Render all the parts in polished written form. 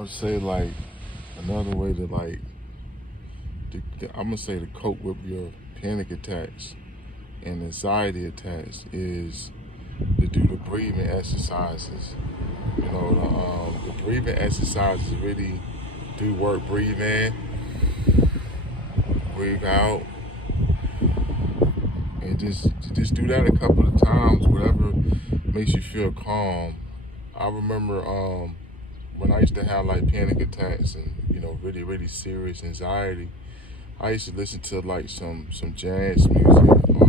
I would say like another way to I'm gonna say to cope with your panic attacks and anxiety attacks is to do the breathing exercises. The breathing exercises really do work. Breathe in, breathe out, and just do that a couple of times. Whatever makes you feel calm. I remember when I used to have like panic attacks and really serious anxiety. I used to listen to like some jazz music or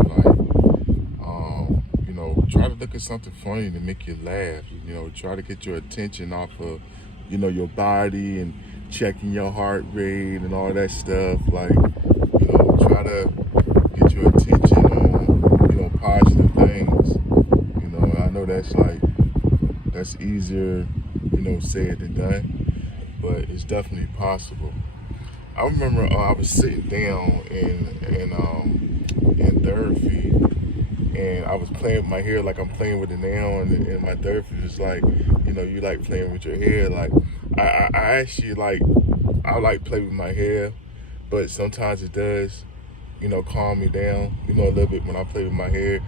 try to look at something funny to make you laugh. Try to get your attention off of your body and checking your heart rate and all that stuff. Try to get your attention on positive things. I know that's easier said than done, but it's definitely possible. I remember I was sitting down in therapy, and I was playing with my hair like I'm playing with it now, and my therapist was like, you like playing with your hair. Like I actually I like play with my hair, but sometimes it does, calm me down, a little bit when I play with my hair.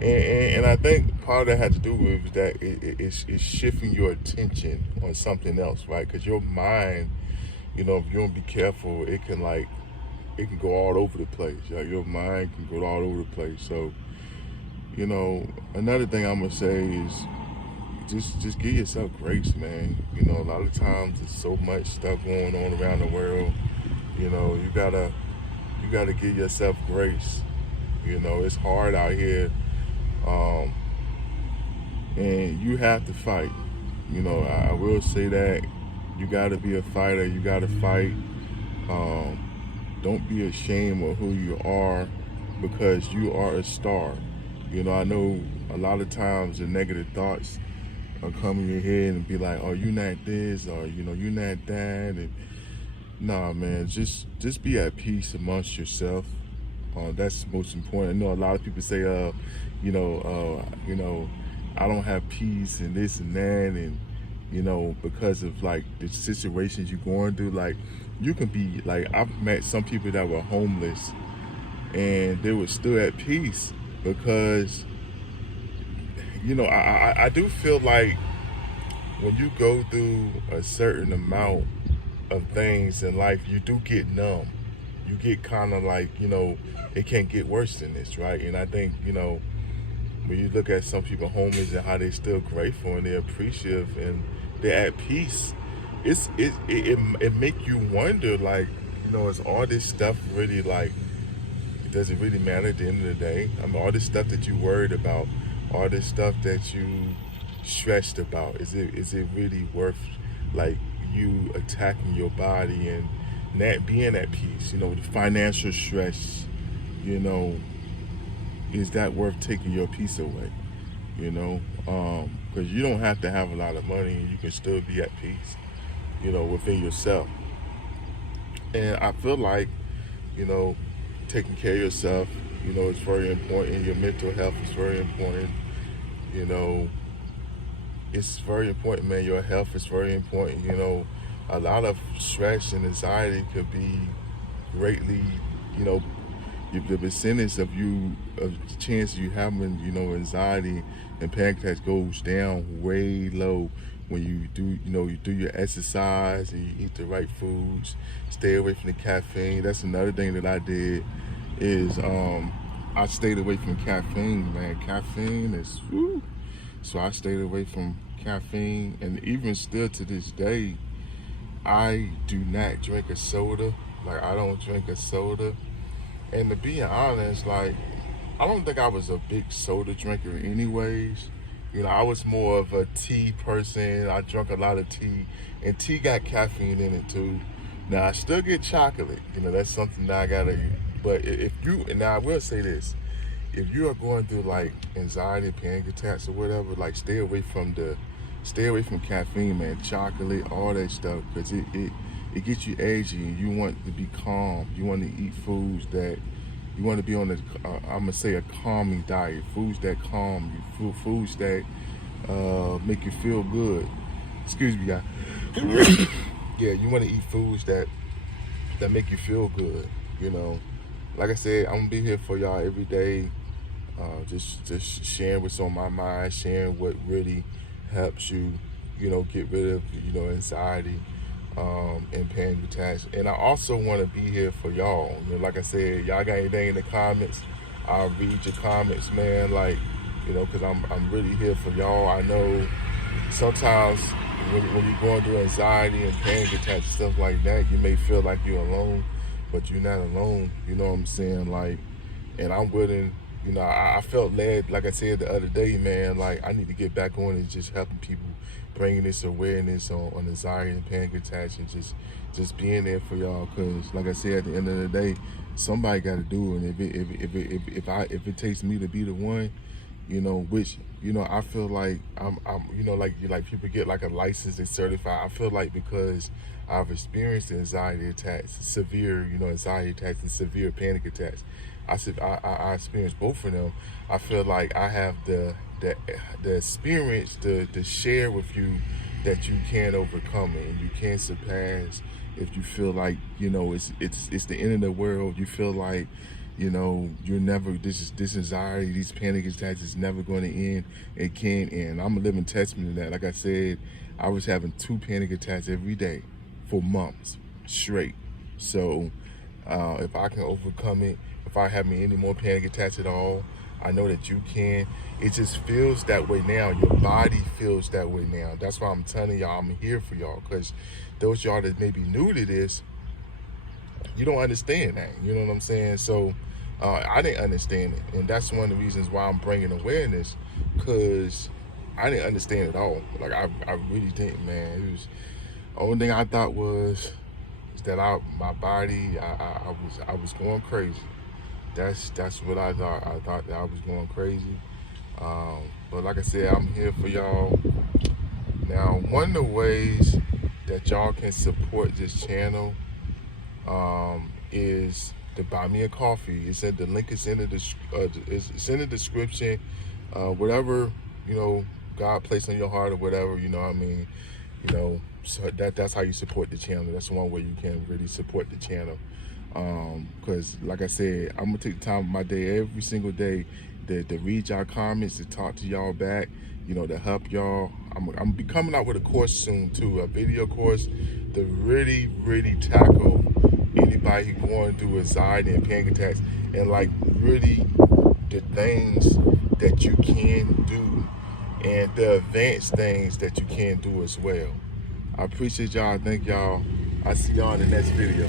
And I think part of that had to do with that it's shifting your attention on something else, right? Because your mind, if you don't be careful, it can go all over the place. Like your mind can go all over the place. So, another thing I'm gonna say is just give yourself grace, man. A lot of times there's so much stuff going on around the world. You gotta give yourself grace. It's hard out here, and you have to fight. I will say that you gotta be a fighter. You gotta fight. Don't be ashamed of who you are, because you are a star. I know a lot of times the negative thoughts will come in your head and be like, "Oh, you not this," or you not that. And nah, man, just be at peace amongst yourself. That's most important. I know a lot of people say, I don't have peace and this and that, and because of like the situations you're going through. Like you can be like, I've met some people that were homeless and they were still at peace because I do feel like when you go through a certain amount of things in life, you do get numb. You get kind of like, it can't get worse than this, right? And I think, when you look at some people homeless and how they're still grateful and they're appreciative and they're at peace, it make you wonder, like, is all this stuff really does it really matter at the end of the day? I mean, all this stuff that you worried about, all this stuff that you stressed about, is it really worth you attacking your body and not being at peace? The financial stress, is that worth taking your peace away? Because you don't have to have a lot of money and you can still be at peace, within yourself. And I feel like, taking care of yourself, is very important. Your mental health is very important. It's very important, man. Your health is very important. A lot of stress and anxiety could be greatly, the percentage of the chance you having, anxiety and panic attacks goes down way low when you do your exercise and you eat the right foods, stay away from the caffeine. That's another thing that I did is I stayed away from caffeine, man. Caffeine is woo. So I stayed away from caffeine, and even still to this day, I do not drink a soda. Like, I don't drink a soda. And to be honest, I don't think I was a big soda drinker anyways. I was more of a tea person. I drank a lot of tea, and tea got caffeine in it too. Now, I still get chocolate. That's something that I gotta, but and now I will say this, if you are going through anxiety, panic attacks or whatever, stay away from caffeine, man. Chocolate, all that stuff, because it gets you edgy and you want to be calm. You want to eat foods that you want to be on I'm gonna say a calming diet. Foods that calm you, foods that make you feel good. Excuse me, guys. yeah, you want to eat foods that make you feel good. You know, like I said, I'm gonna be here for y'all every day. Just sharing what's on my mind, sharing what really helps you, get rid of anxiety, and panic attacks. And I also want to be here for y'all. Like I said, y'all got anything in the comments? I'll read your comments, man. Like, because I'm really here for y'all. I know sometimes when you're going through anxiety and panic attacks and stuff like that, you may feel like you're alone, but you're not alone. You know what I'm saying? Like, and I'm willing. I felt led, like I said the other day, man, like I need to get back on and just helping people, bringing this awareness on anxiety and panic attacks, and just being there for y'all. Because, like I said, at the end of the day, somebody got to do it. And if it takes me to be the one, which I feel like I'm like people get like a license and certified. I feel like because I've experienced anxiety attacks, severe anxiety attacks and severe panic attacks. I experienced both of them. I feel like I have the experience to share with you that you can overcome it and you can surpass. If you feel like it's the end of the world, you feel like you're never, this anxiety, these panic attacks is never going to end. It can end. I'm a living testament to that. Like I said, I was having 2 panic attacks every day for months straight. So if I can overcome it, if I have any more panic attacks at all, I know that you can. It just feels that way now. Your body feels that way now. That's why I'm telling y'all I'm here for y'all, because those y'all that may be new to this, you don't understand that. You know what I'm saying? So I didn't understand it, and that's one of the reasons why I'm bringing awareness, because I didn't understand it at all. Like I really didn't, man. It was the only thing I thought was that my body, I was going crazy. That's what I thought. I thought that I was going crazy. But like I said, I'm here for y'all. Now, one of the ways that y'all can support this channel is to buy me a coffee. The link is in it's in the description. Whatever God placed on your heart or whatever, what I mean. So that's how you support the channel. That's one way you can really support the channel. Because like I said, I'm gonna take the time of my day every single day to read y'all comments, to talk to y'all back, to help y'all. I'm gonna be coming out with a course soon too, a video course to really tackle anybody who going through anxiety and panic attacks, and like really the things that you can do and the advanced things that you can do as well. I appreciate y'all. Thank y'all. I'll see y'all in the next video.